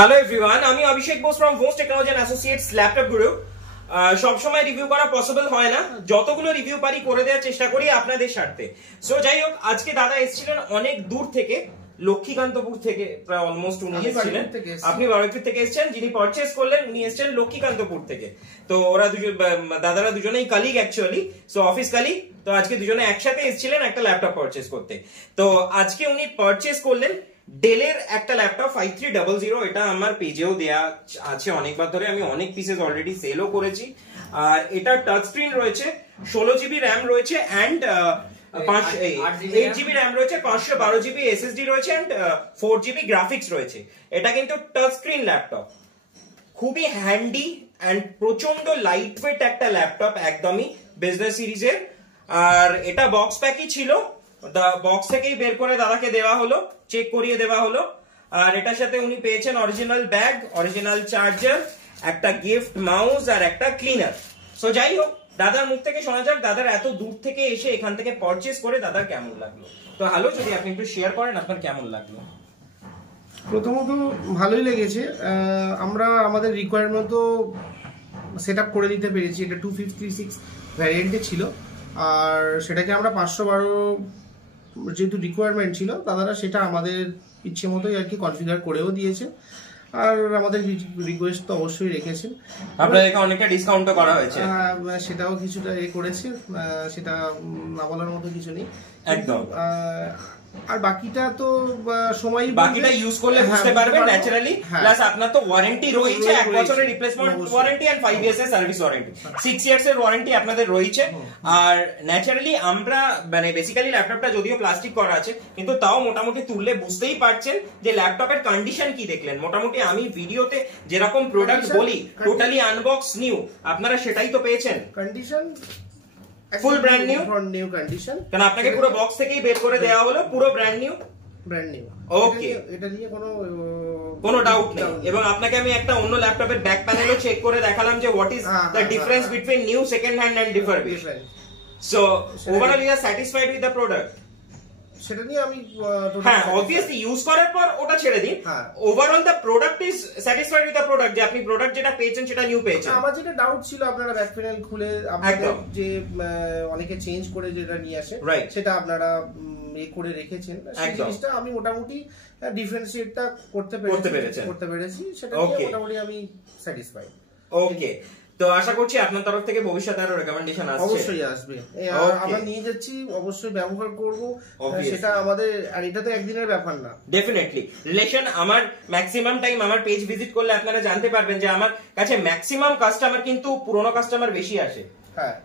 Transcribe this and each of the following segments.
Hello everyone, আমি Abhishek Bose from Bose technology and associates laptop guru. সব সময় রিভিউ করা পসিবল হয় না, যতগুলো রিভিউ পারি করে দেওয়ার চেষ্টা করি আপনাদের স্বার্থে। সো যাই হোক, আজকে দাদা এসেছিলেন অনেক দূর থেকে, লক্ষ্মীকান্তপুর থেকে, প্রায় অলমোস্ট উনি এসেছিলেন। আপনি বারুইপুর থেকে এসেছেন, যিনি পারচেজ করলেন উনি এসেছেন লক্ষ্মীকান্তপুর থেকে। তো ওরা দুজন, দাদারা দুজনেই colleague actually, so office colleague. তো আজকে দুজনে একসাথে এসেছিলেন একটা ল্যাপটপ পারচেজ করতে। তো আজকে উনি পারচেজ করলেন ডেলের একটা ল্যাপটপ 5300। এটা আমার পেজেও দেয়া আছে অনেকবার ধরে, আমি অনেক পিসেস অলরেডি সেলও করেছি। আর এটা টাচ স্ক্রিন রয়েছে, 16 জিবি র্যাম রয়েছে অ্যান্ড 8 জিবি র্যাম রয়েছে, 512 জিবি এসএসডি রয়েছে অ্যান্ড 4 জিবি গ্রাফিক্স রয়েছে। এটা কিন্তু টাচ স্ক্রিন ল্যাপটপ, খুবই হ্যান্ডি অ্যান্ড প্রচন্ড লাইট ওয়েট একটা ল্যাপটপ, একদমই বিজনেস সিরিজের। আর এটা বক্স প্যাকই ছিল, বক্স থেকেই বের করে দাদাকে দেওয়া হলো, চেক করিয়ে দেওয়া হলো। আর এটার সাথে উনি পেয়েছেন অরিজিনাল ব্যাগ, অরিজিনাল চার্জার, একটা গিফট মাউস আর একটা ক্লিনার। সো যাই হোক, দাদার মুখ থেকে শোনা যাক দাদার এত দূর থেকে এসে এখান থেকে পারচেজ করে দাদার কেমন লাগলো। তো হ্যালো, যদি আপনি একটু শেয়ার করেন আপনার কেমন লাগলো। প্রথমত ভালোই লেগেছে, আমরা আমাদের রিকোয়ারমেন্ট সেট আপ করে দিতে পেরেছি। এটা 256 ভ্যারিয়েন্টে ছিল, আর সেটাকে আমরা 512 যেহেতু রিকোয়ারমেন্ট ছিল, দাদারা সেটা আমাদের ইচ্ছে মতোই আর কি কনফিগার করেও দিয়েছে। আর আমাদের রিকোয়েস্ট তো অবশ্যই রেখেছেন, আপনাদেরকে অনেকটা ডিসকাউন্টও করা হয়েছে। সেটাও কিছুটা করেছে, সেটা না বলার মতো কিছু নেই একদম। আর বাকিটা তো সময়, বাকিটা ইউজ করলে বুঝতে পারবেন ন্যাচারালি। প্লাস আপনার তো ওয়ারেন্টি রয়েছে, 1 বছরের রিপ্লেসমেন্ট ওয়ারেন্টি এন্ড 5 ইয়ার্স এর সার্ভিস ওয়ারেন্টি, 6 ইয়ার্স এর ওয়ারেন্টি আপনাদের রয়েছে। আর ন্যাচারালি আমরা মানে বেসিক্যালি ল্যাপটপটা যদিও প্লাস্টিক করা আছে, কিন্তু তাও মোটামুটি তুললে বুঝতেই পারছেন যে ল্যাপটপের কন্ডিশন কি দেখলেন। মোটামুটি আমি ভিডিওতে যেরকম প্রোডাক্ট বলি টোটালি আনবক্স নিউ, আপনারা সেটাই তো পেয়েছেন। Condition full brand new condition, কারণ আপনাকে পুরো বক্স থেকেই বের করে দেওয়া হলো, পুরো ব্র্যান্ড নিউ। ওকে, এটা নিয়ে কোনো ডাউট নেই। এবং আপনাকে আমি একটা অন্য ল্যাপটপের ব্যাক প্যানেলও চেক করে দেখালাম যে what is the difference between new, second hand and refurbished. So overall you are satisfied with the product? সেটা নিয়ে আমি, হ্যাঁ অবভিয়াসলি ইউজ করার পর ওটা ছেড়ে দিন, overall the product is satisfied with the product, যে আপনি প্রোডাক্ট যেটা পেয়েছেন সেটা নিউ পেয়েছেন। আমার যেটা ডাউট ছিল, আপনারা ব্যাক প্যানেল খুলে আপনাদের যে অনেকে চেঞ্জ করে যেটা নিয়ে আসে, সেটা আপনারা করে রেখেছেন, সেই জিনিসটা আমি মোটামুটি ডিফারেন্সিয়েটটা করতে পেরেছি, সেটা নিয়ে মোটামুটি আমি স্যাটিসফাইড। ওকে, তো আশা করছি আপনার তরফ থেকে ভবিষ্যতে আরো রেকমেন্ডেশন আসছে। অবশ্যই আসবে, আমরা নিয়ে যাচ্ছি, অবশ্যই ব্যবহার করব সেটা আমাদের। আর এটা তো একদিনের ব্যাপার না, ডেফিনেটলি রিলেশন। আমার ম্যাক্সিমাম টাইম আমার পেজ ভিজিট করলে আপনারা জানতে পারবেন যে আমার কাছে ম্যাক্সিমাম কাস্টমার কিন্তু পুরনো কাস্টমার বেশি আসে।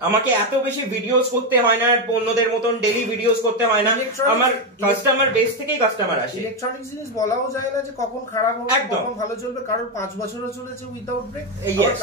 আমাকে এত বেশি ভিডিওস করতে হয় না, অন্যদের মতন ডেইলি ভিডিওস করতে হয় না, আমার কাস্টমার বেস থেকেই কাস্টমার আসে। ইলেকট্রনিক্স জিনিস বলাও যায় না যে কখন খারাপ হবে, কখন ভালো চলবে। কারোর 5 বছরও চলেছে উইদাউট ব্রেক,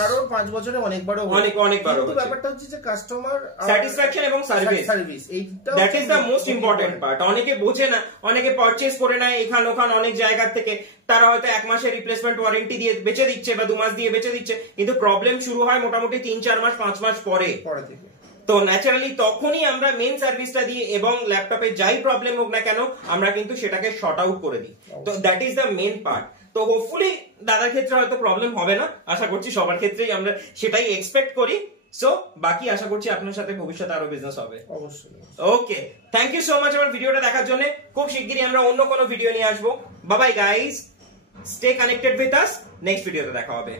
কারোর 5 বছরে অনেকবারও অনেকবারও। কিন্তু ব্যাপারটা হচ্ছে যে কাস্টমার স্যাটিসফ্যাকশন এবং সার্ভিস, এইটা that is the most important part. অনেকে বোঝে না, অনেকে পারচেজ করে নেয় এখান ওখান অনেক জায়গা থেকে, তারা হয়তো 1 মাসের রিপ্লেসমেন্ট ওয়ারেন্টি দিয়ে বেচে দিচ্ছে বা 2 মাস দিয়ে বেচে দিচ্ছে, কিন্তু প্রবলেম শুরু হয় মোটামুটি 3-4 মাস 5 মাস পরে থেকে। তো ন্যাচারালি তখনই আমরা মেন সার্ভিসটা দিই, এবং ল্যাপটপে যাই প্রবলেম হোক না কেন আমরা কিন্তু সেটাকে শর্ট আউট করে দিই। তো that is the main part. তো হোপফুলি দাদার ক্ষেত্রে হয়তো প্রবলেম হবে না, আশা করছি সবার ক্ষেত্রেই আমরা সেটাই এক্সপেক্ট করি। সো বাকি আশা করছি আপনার সাথে ভবিষ্যতে আরো বিজনেস হবে। অবশ্যই। ওকে, থ্যাংক ইউ সো মাচ আমার ভিডিওটা দেখার জন্য। খুব শিগগিরই আমরা অন্য কোনো ভিডিও নিয়ে আসবো। Bye bye guys, stay connected with us, next ভিডিওতে দেখা হবে।